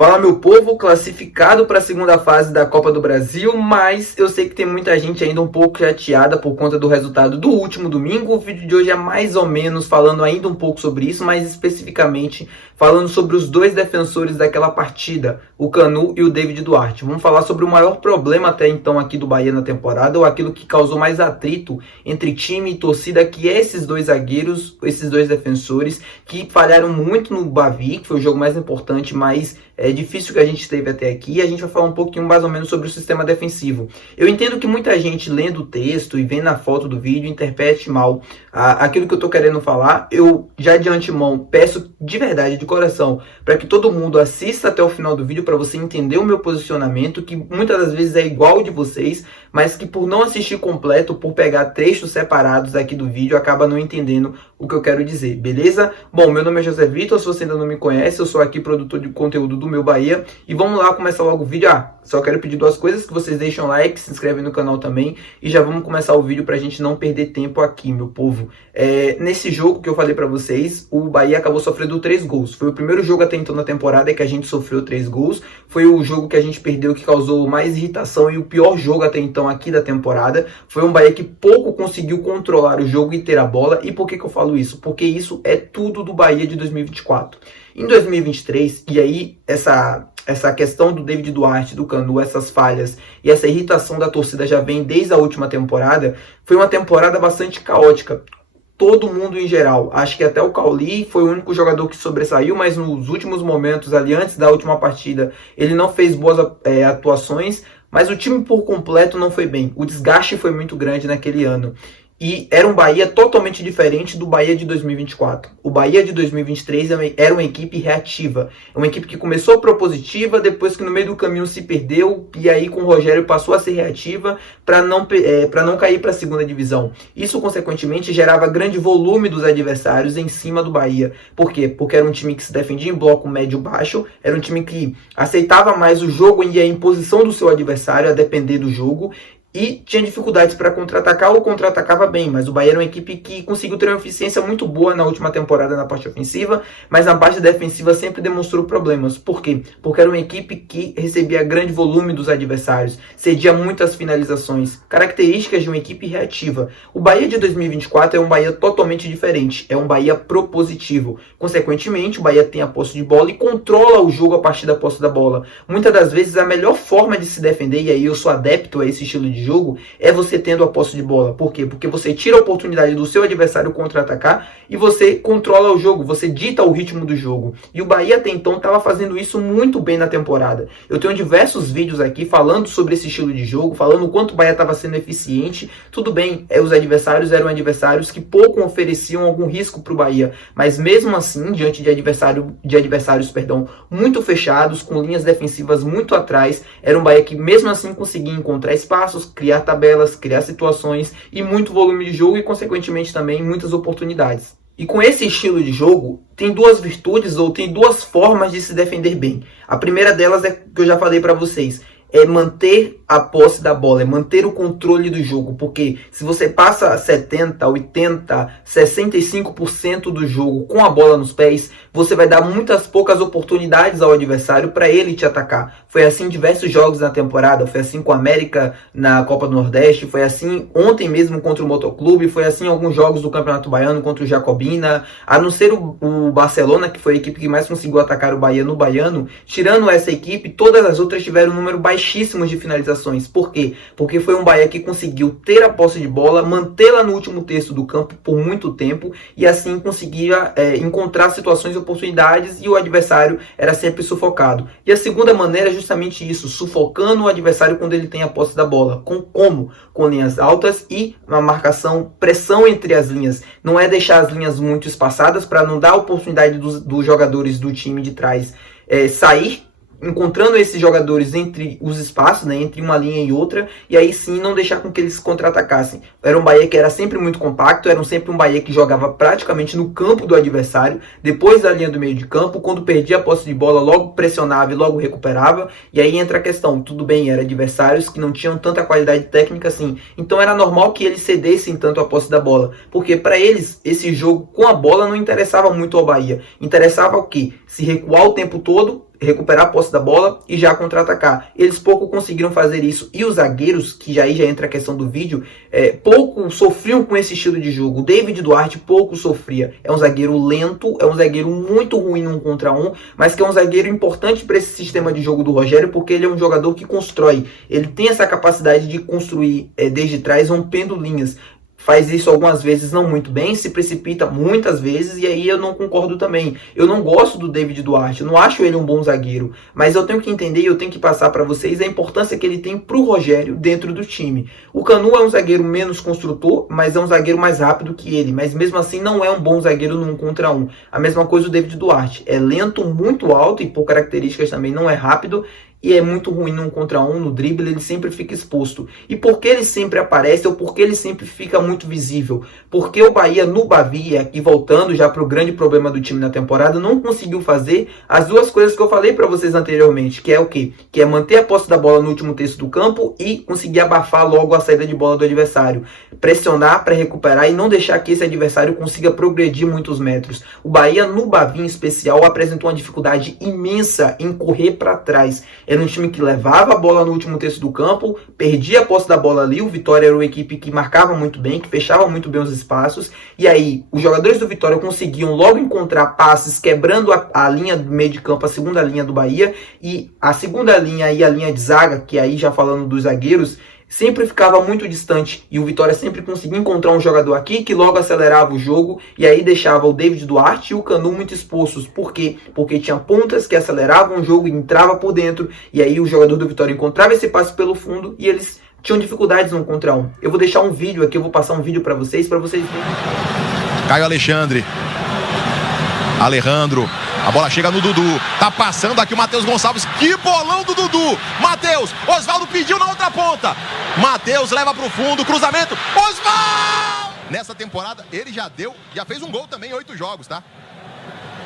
Fala, meu povo, classificado para a segunda fase da Copa do Brasil, mas eu sei que tem muita gente ainda um pouco chateada por conta do resultado do último domingo. O vídeo de hoje é mais ou menos falando ainda um pouco sobre isso, mas especificamente falando sobre os dois defensores daquela partida, o Canu e o David Duarte. Vamos falar sobre o maior problema até então aqui do Bahia na temporada, ou aquilo que causou mais atrito entre time e torcida, que é esses dois zagueiros, esses dois defensores, que falharam muito no Bavi, que foi o jogo mais importante, mas difícil que a gente teve até aqui. E a gente vai falar um pouquinho mais ou menos sobre o sistema defensivo. Eu entendo que muita gente lendo o texto e vendo a foto do vídeo interprete mal aquilo que eu estou querendo falar. Eu já de antemão peço de verdade, de coração, para que todo mundo assista até o final do vídeo para você entender o meu posicionamento, que muitas das vezes é igual ao de vocês, mas que por não assistir completo, por pegar trechos separados aqui do vídeo, acaba não entendendo o que eu quero dizer, beleza? Bom, meu nome é José Vitor, se você ainda não me conhece, eu sou aqui produtor de conteúdo do Meu Bahia, e vamos lá começar logo o vídeo. Só quero pedir duas coisas, que vocês deixem um like, se inscrevem no canal também, e já vamos começar o vídeo pra gente não perder tempo aqui, meu povo. Nesse jogo que eu falei pra vocês, o Bahia acabou sofrendo 3 gols. Foi o primeiro jogo até então na temporada que a gente sofreu 3 gols, foi o jogo que a gente perdeu que causou mais irritação e o pior jogo até então aqui da temporada. Foi um Bahia que pouco conseguiu controlar o jogo e ter a bola. E por que eu falo isso? Porque isso é tudo do Bahia de 2024. Em 2023, e aí essa questão do David Duarte, do Canu, essas falhas e essa irritação da torcida já vem desde a última temporada, foi uma temporada bastante caótica. Todo mundo em geral, acho que até o Cauli foi o único jogador que sobressaiu, mas nos últimos momentos ali, antes da última partida, ele não fez boas atuações, mas o time por completo não foi bem. O desgaste foi muito grande naquele ano. E era um Bahia totalmente diferente do Bahia de 2024. O Bahia de 2023 era uma equipe reativa. Uma equipe que começou propositiva, depois que no meio do caminho se perdeu, e aí com o Rogério passou a ser reativa para não cair para a segunda divisão. Isso, consequentemente, gerava grande volume dos adversários em cima do Bahia. Por quê? Porque era um time que se defendia em bloco médio-baixo, era um time que aceitava mais o jogo e a imposição do seu adversário, a depender do jogo, e tinha dificuldades para contra-atacar ou contra-atacava bem, mas o Bahia era uma equipe que conseguiu ter uma eficiência muito boa na última temporada na parte ofensiva, mas na parte defensiva sempre demonstrou problemas. Por quê? Porque era uma equipe que recebia grande volume dos adversários, cedia muitas finalizações, características de uma equipe reativa. O Bahia de 2024 é um Bahia totalmente diferente, é um Bahia propositivo. Consequentemente, o Bahia tem a posse de bola e controla o jogo a partir da posse da bola. Muitas das vezes a melhor forma de se defender, e aí eu sou adepto a esse estilo de jogo, é você tendo a posse de bola. Por quê? Porque você tira a oportunidade do seu adversário contra-atacar e você controla o jogo, você dita o ritmo do jogo. E o Bahia até então estava fazendo isso muito bem na temporada. Eu tenho diversos vídeos aqui falando sobre esse estilo de jogo, falando o quanto o Bahia estava sendo eficiente. Tudo bem, os adversários eram adversários que pouco ofereciam algum risco para o Bahia, mas mesmo assim, diante de adversários muito fechados, com linhas defensivas muito atrás, era um Bahia que mesmo assim conseguia encontrar espaços, criar tabelas, criar situações e muito volume de jogo e, consequentemente, também muitas oportunidades. E com esse estilo de jogo, tem duas virtudes ou tem duas formas de se defender bem. A primeira delas é que eu já falei para vocês, é manter a posse da bola, é manter o controle do jogo, porque se você passa 70, 80, 65% do jogo com a bola nos pés, você vai dar muitas poucas oportunidades ao adversário para ele te atacar. Foi assim em diversos jogos na temporada, foi assim com a América na Copa do Nordeste, foi assim ontem mesmo contra o Motoclube, foi assim em alguns jogos do Campeonato Baiano contra o Jacobina, a não ser o Barcelona, que foi a equipe que mais conseguiu atacar o Bahia no Baiano. Tirando essa equipe, todas as outras tiveram um número baixíssimos de finalizações. Por quê? Porque foi um Bahia que conseguiu ter a posse de bola, mantê-la no último terço do campo por muito tempo e assim conseguia encontrar situações e oportunidades, e o adversário era sempre sufocado. E a segunda maneira é justamente isso, sufocando o adversário quando ele tem a posse da bola. Como? Com linhas altas e uma marcação, pressão entre as linhas. Não é deixar as linhas muito espaçadas para não dar a oportunidade dos jogadores do time de trás sair, encontrando esses jogadores entre os espaços, entre uma linha e outra, e aí sim não deixar com que eles contra-atacassem. Era um Bahia que era sempre muito compacto, era sempre um Bahia que jogava praticamente no campo do adversário, depois da linha do meio de campo, quando perdia a posse de bola, logo pressionava e logo recuperava, e aí entra a questão, tudo bem, eram adversários que não tinham tanta qualidade técnica assim, então era normal que eles cedessem tanto a posse da bola, porque para eles, esse jogo com a bola não interessava muito ao Bahia, interessava o quê? se recuar o tempo todo, recuperar a posse da bola e já contra-atacar. Eles pouco conseguiram fazer isso. E os zagueiros, que já entra a questão do vídeo, pouco sofriam com esse estilo de jogo. O David Duarte pouco sofria. É um zagueiro lento, é um zagueiro muito ruim num contra um, mas que é um zagueiro importante para esse sistema de jogo do Rogério, porque ele é um jogador que constrói. Ele tem essa capacidade de construir desde trás, rompendo linhas. Faz isso algumas vezes não muito bem, se precipita muitas vezes, e aí eu não concordo também. Eu não gosto do David Duarte, eu não acho ele um bom zagueiro, mas eu tenho que entender e eu tenho que passar para vocês a importância que ele tem para o Rogério dentro do time. O Canu é um zagueiro menos construtor, mas é um zagueiro mais rápido que ele, mas mesmo assim não é um bom zagueiro num contra um. A mesma coisa o David Duarte, é lento, muito alto e por características também não é rápido, e é muito ruim num contra um, no drible, ele sempre fica exposto. E por que ele sempre aparece, ou por que ele sempre fica muito visível? Porque o Bahia no Bavi, aqui voltando já para o grande problema do time na temporada, não conseguiu fazer as duas coisas que eu falei para vocês anteriormente, que é o quê? Que é manter a posse da bola no último terço do campo e conseguir abafar logo a saída de bola do adversário. Pressionar para recuperar e não deixar que esse adversário consiga progredir muitos metros. O Bahia no Bavi em especial apresentou uma dificuldade imensa em correr para trás. Era um time que levava a bola no último terço do campo, perdia a posse da bola ali. O Vitória era uma equipe que marcava muito bem, que fechava muito bem os espaços. E aí, os jogadores do Vitória conseguiam logo encontrar passes, quebrando a linha do meio de campo, a segunda linha do Bahia. E a segunda linha e a linha de zaga, que aí já falando dos zagueiros, sempre ficava muito distante e o Vitória sempre conseguia encontrar um jogador aqui que logo acelerava o jogo e aí deixava o David Duarte e o Canu muito expostos. Por quê? Porque tinha pontas que aceleravam o jogo e entrava por dentro e aí o jogador do Vitória encontrava esse passe pelo fundo e eles tinham dificuldades no contra um. Eu vou deixar um vídeo aqui, eu vou passar um vídeo para vocês verem. Caio Alexandre. Alejandro. A bola chega no Dudu, tá passando aqui o Matheus Gonçalves, que bolão do Dudu, Matheus, Osvaldo pediu na outra ponta, Matheus leva pro fundo, cruzamento, Osvaldo! Nessa temporada ele já fez um gol também em 8 jogos, tá?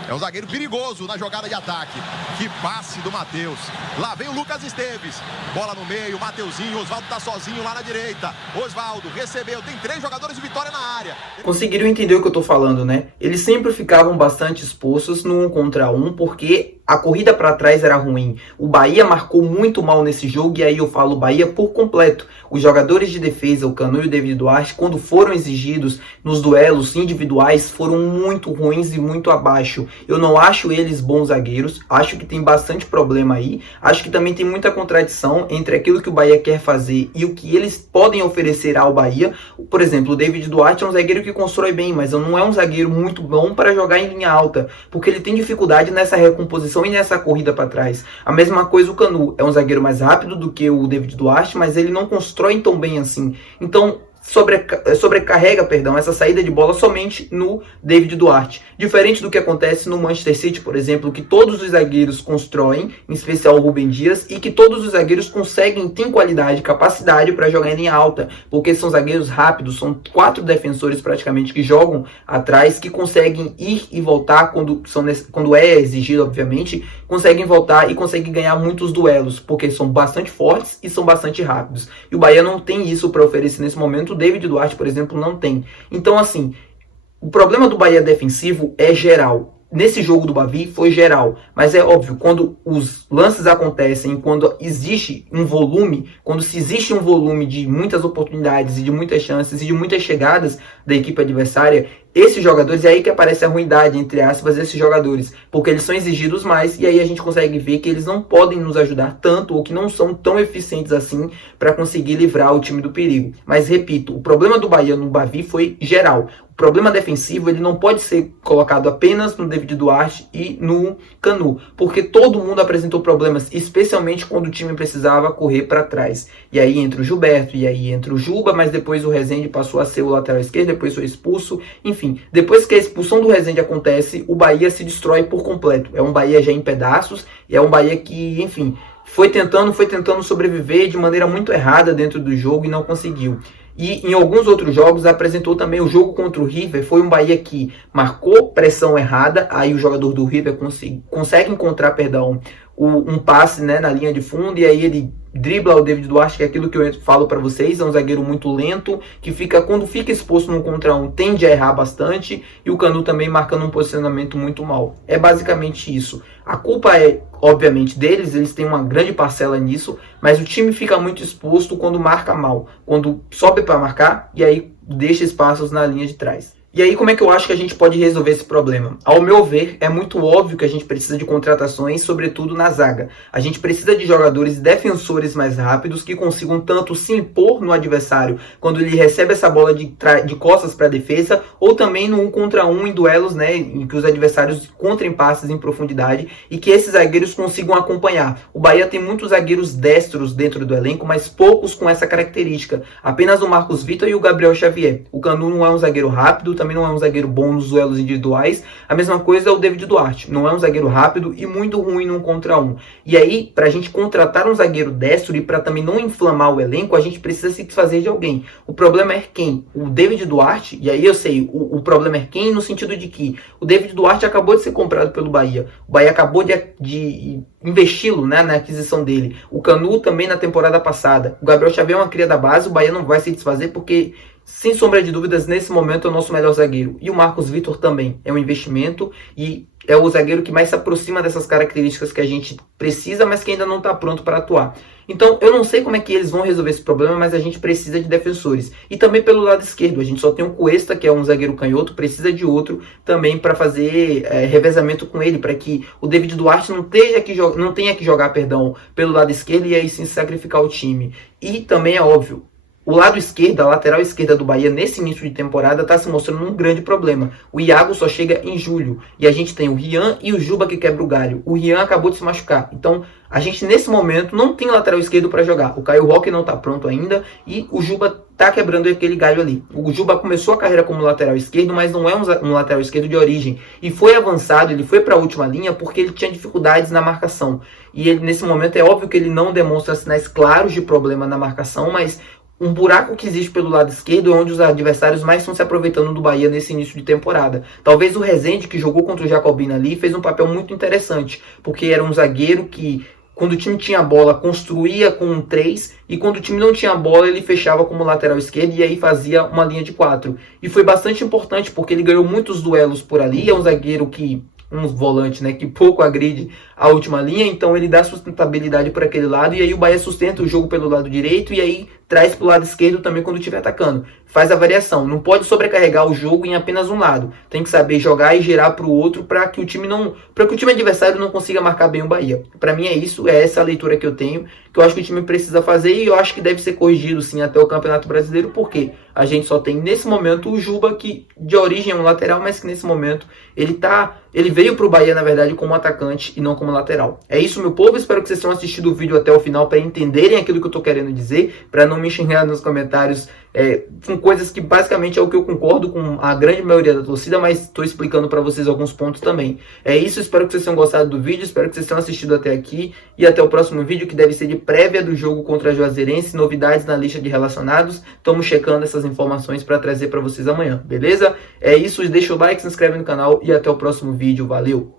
É um zagueiro perigoso na jogada de ataque. Que passe do Matheus. Lá vem o Lucas Esteves. Bola no meio, Mateuzinho. Osvaldo tá sozinho lá na direita. Osvaldo recebeu. Tem 3 jogadores de Vitória na área. Conseguiram entender o que eu tô falando, né? Eles sempre ficavam bastante expostos no 1 contra 1, porque a corrida para trás era ruim. O Bahia marcou muito mal nesse jogo, e aí eu falo Bahia por completo. Os jogadores de defesa, o Canu e o David Duarte, quando foram exigidos nos duelos individuais, foram muito ruins e muito abaixo. Eu não acho eles bons zagueiros, acho que tem bastante problema aí, acho que também tem muita contradição entre aquilo que o Bahia quer fazer e o que eles podem oferecer ao Bahia. Por exemplo, o David Duarte é um zagueiro que constrói bem, mas não é um zagueiro muito bom para jogar em linha alta, porque ele tem dificuldade nessa recomposição e nessa corrida para trás. A mesma coisa o Canu, é um zagueiro mais rápido do que o David Duarte, mas ele não constrói tão bem assim. Então sobrecarrega essa saída de bola somente no David Duarte. Diferente do que acontece no Manchester City, por exemplo, que todos os zagueiros constroem, em especial o Rubem Dias, e que todos os zagueiros têm qualidade, capacidade para jogar em linha alta, porque são zagueiros rápidos, são 4 defensores praticamente que jogam atrás, que conseguem ir e voltar quando é exigido, obviamente, conseguem voltar e conseguem ganhar muitos duelos, porque são bastante fortes e são bastante rápidos. E o Bahia não tem isso para oferecer nesse momento. O David Duarte, por exemplo, não tem. Então, assim, o problema do Bahia defensivo é geral. Nesse jogo do Bavi foi geral, mas é óbvio, quando os lances acontecem, quando existe um volume, quando se existe um volume de muitas oportunidades e de muitas chances e de muitas chegadas da equipe adversária, esses jogadores, é aí que aparece a ruindade, entre aspas, desses jogadores, porque eles são exigidos mais, e aí a gente consegue ver que eles não podem nos ajudar tanto, ou que não são tão eficientes assim, para conseguir livrar o time do perigo. Mas repito, o problema do Bahia no Bavi foi geral. O problema defensivo, ele não pode ser colocado apenas no David Duarte e no Canu, porque todo mundo apresentou problemas, especialmente quando o time precisava correr para trás. E aí entra o Gilberto, e aí entra o Juba, mas depois o Rezende passou a ser o lateral esquerdo, depois foi expulso. Enfim, depois que a expulsão do Rezende acontece, o Bahia se destrói por completo. É um Bahia já em pedaços, e é um Bahia que, enfim, foi tentando sobreviver de maneira muito errada dentro do jogo e não conseguiu. E em alguns outros jogos apresentou também o jogo contra o River, foi um Bahia que marcou pressão errada, aí o jogador do River consegue encontrar, um passe, né, na linha de fundo, e aí ele dribla o David Duarte, que é aquilo que eu falo para vocês, é um zagueiro muito lento, que quando fica exposto no contra um, tende a errar bastante, e o Canu também marcando um posicionamento muito mal. É basicamente isso. A culpa é, obviamente, deles, eles têm uma grande parcela nisso, mas o time fica muito exposto quando marca mal, quando sobe para marcar e aí deixa espaços na linha de trás. E aí, como é que eu acho que a gente pode resolver esse problema? Ao meu ver, é muito óbvio que a gente precisa de contratações, sobretudo na zaga. A gente precisa de jogadores defensores mais rápidos que consigam tanto se impor no adversário quando ele recebe essa bola de costas para a defesa, ou também no 1 contra 1 em duelos, né, em que os adversários encontrem passes em profundidade e que esses zagueiros consigam acompanhar. O Bahia tem muitos zagueiros destros dentro do elenco, mas poucos com essa característica. Apenas o Marcos Vitor e o Gabriel Xavier. O Canu não é um zagueiro rápido, também não é um zagueiro bom nos duelos individuais. A mesma coisa é o David Duarte. Não é um zagueiro rápido e muito ruim no 1 contra 1. E aí, pra gente contratar um zagueiro destro e pra também não inflamar o elenco, a gente precisa se desfazer de alguém. O problema é quem? O David Duarte. E aí eu sei, o problema é quem no sentido de que o David Duarte acabou de ser comprado pelo Bahia. O Bahia acabou de investi-lo, né, na aquisição dele. O Canu também na temporada passada. O Gabriel Xavier é uma cria da base. O Bahia não vai se desfazer porque, sem sombra de dúvidas, nesse momento é o nosso melhor zagueiro. E o Marcos Vitor também é um investimento e é o zagueiro que mais se aproxima dessas características que a gente precisa, mas que ainda não está pronto para atuar. Então, eu não sei como é que eles vão resolver esse problema, mas a gente precisa de defensores. E também pelo lado esquerdo, a gente só tem o Cuesta, que é um zagueiro canhoto, precisa de outro também para fazer revezamento com ele, para que o David Duarte não tenha que jogar pelo lado esquerdo e aí sim sacrificar o time. E também é óbvio, o lado esquerdo, a lateral esquerda do Bahia, nesse início de temporada, está se mostrando um grande problema. O Iago só chega em julho. E a gente tem o Rian e o Juba que quebra o galho. O Rian acabou de se machucar. Então, a gente, nesse momento, não tem lateral esquerdo para jogar. O Caio Roque não está pronto ainda. E o Juba está quebrando aquele galho ali. O Juba começou a carreira como lateral esquerdo, mas não é um lateral esquerdo de origem. E foi avançado, ele foi para a última linha porque ele tinha dificuldades na marcação. E ele, nesse momento, é óbvio que ele não demonstra sinais claros de problema na marcação, mas um buraco que existe pelo lado esquerdo é onde os adversários mais estão se aproveitando do Bahia nesse início de temporada. Talvez o Rezende, que jogou contra o Jacobina ali, fez um papel muito interessante, porque era um zagueiro que, quando o time tinha a bola, construía com um 3, e quando o time não tinha a bola, ele fechava como lateral esquerdo e aí fazia uma linha de 4. E foi bastante importante, porque ele ganhou muitos duelos por ali, é um zagueiro que, um volante, né, que pouco agride a última linha, então ele dá sustentabilidade por aquele lado, e aí o Bahia sustenta o jogo pelo lado direito, e aí traz para o lado esquerdo também quando estiver atacando. Faz a variação, não pode sobrecarregar o jogo em apenas um lado, tem que saber jogar e girar para o outro para que o time adversário não consiga marcar bem o Bahia. Para mim é isso, é essa a leitura que eu tenho, que eu acho que o time precisa fazer, e eu acho que deve ser corrigido sim até o Campeonato Brasileiro, porque a gente só tem nesse momento o Juba, que de origem é um lateral, mas que nesse momento ele veio para o Bahia, na verdade, como atacante e não como lateral. É isso, meu povo, espero que vocês tenham assistido o vídeo até o final para entenderem aquilo que eu estou querendo dizer, para não me xingar nos comentários com coisas que basicamente é o que eu concordo com a grande maioria da torcida, mas estou explicando para vocês alguns pontos também. É isso, espero que vocês tenham gostado do vídeo, espero que vocês tenham assistido até aqui, e até o próximo vídeo, que deve ser de prévia do jogo contra a Juazeirense, novidades na lista de relacionados. Estamos checando essas informações para trazer para vocês amanhã, beleza? É isso, deixa o like, se inscreve no canal e até o próximo vídeo, valeu!